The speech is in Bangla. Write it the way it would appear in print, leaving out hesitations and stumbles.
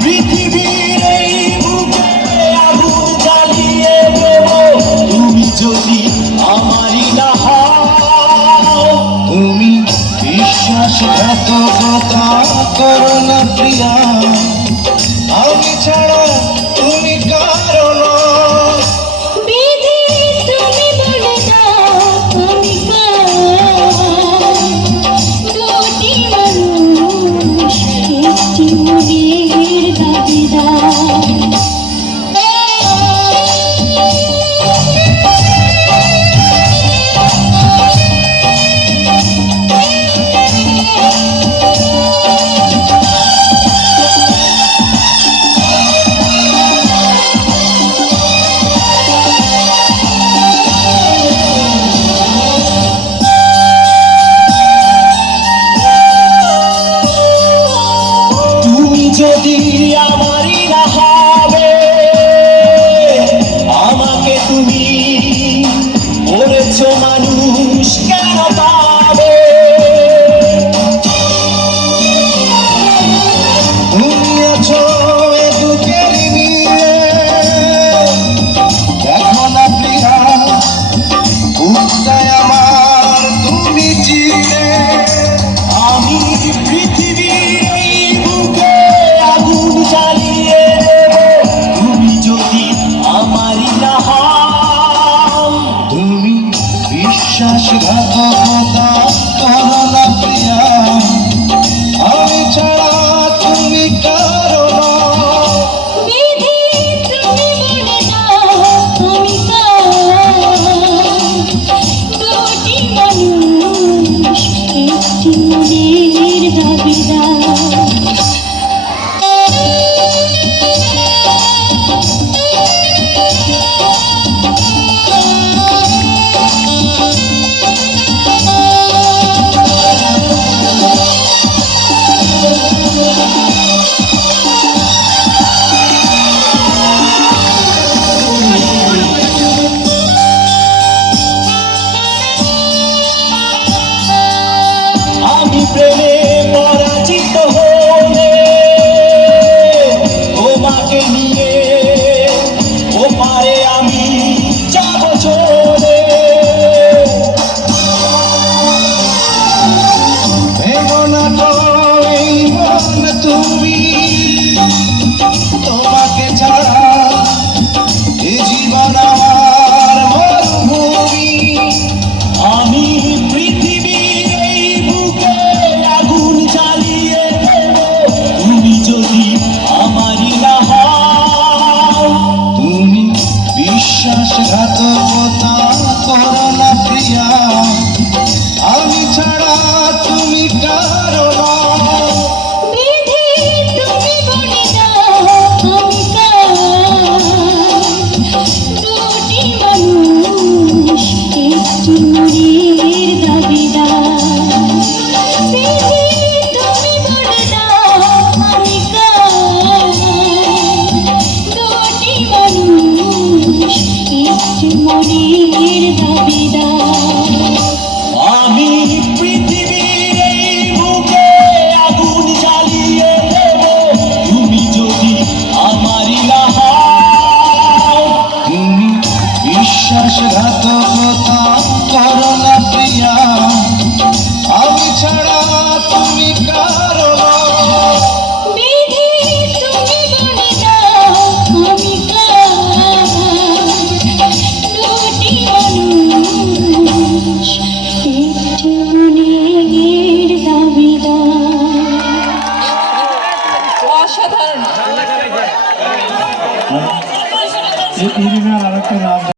পৃথিবীর এই বুকে আগুন জ্বালিয়ে দেব তুমি যদি আমারই না হও। তুমি বিশ্বাসঘাতকতা করো না প্রিয়া, আমি ছাড়া তুমি কারো না। বিধি তুমি বলে দাও আমি দুটি মানুষ একটি মনের দাবিদার। যদি আমারই না হবে, আমাকে তুমি বলেছো মানুষ কেন পাবে। তুমি আছো বুকের নিয়ে, দেখো না প্রিয়া বুকটায় আমার তুমি চিনে। আমি পৃথিবীর এই বুকে আগুন জ্বালিয়ে দেব তুমি যদি আমারই না হও। তুমি বিশ্বাসঘাতকতা করো না প্রিয়া, আমি ছাড়া তুমি কারো না। বিধি তুমি বলে দাও আমি দুটি মানুষ একটি মনের দাবিদার। আমি প্রেমে পরাজিত হলে তোমাকে নিয়ে ওপারে আমি যাব চলে। ভেবো না তো এই মন তুমি, তোমাকে ছাড়া এ জীবন আমার মরুভূমি। আমি পৃথিবীর এই বুকে আগুন জ্বালিয়ে দেব তুমি যদি আমারই না হও। তুমি বিশ্বাসঘাতকতা করো না প্রিয়া, আমি ছাড়া তুমি কারো না। বিধি তুমি বলে দাও আমি দুটি মানুষ একটি মনের দাবিদার। বিধি তুমি বলে দাও আমি দুটি মানুষ একটি মনের দাবিদার। আমি পৃথিবীর এই বুকে আগুন জ্বালিয়ে দেব তুমি যদি আমারই না হও। তুমি বিশ্বাসঘাতকতা করো না প্রিয়া, আমি ছাড়া তুমি কারো না। বিধি তুমি বলে দাও আমি দুটি মানুষ একটি মনের দাবিদার। অসাধারণ।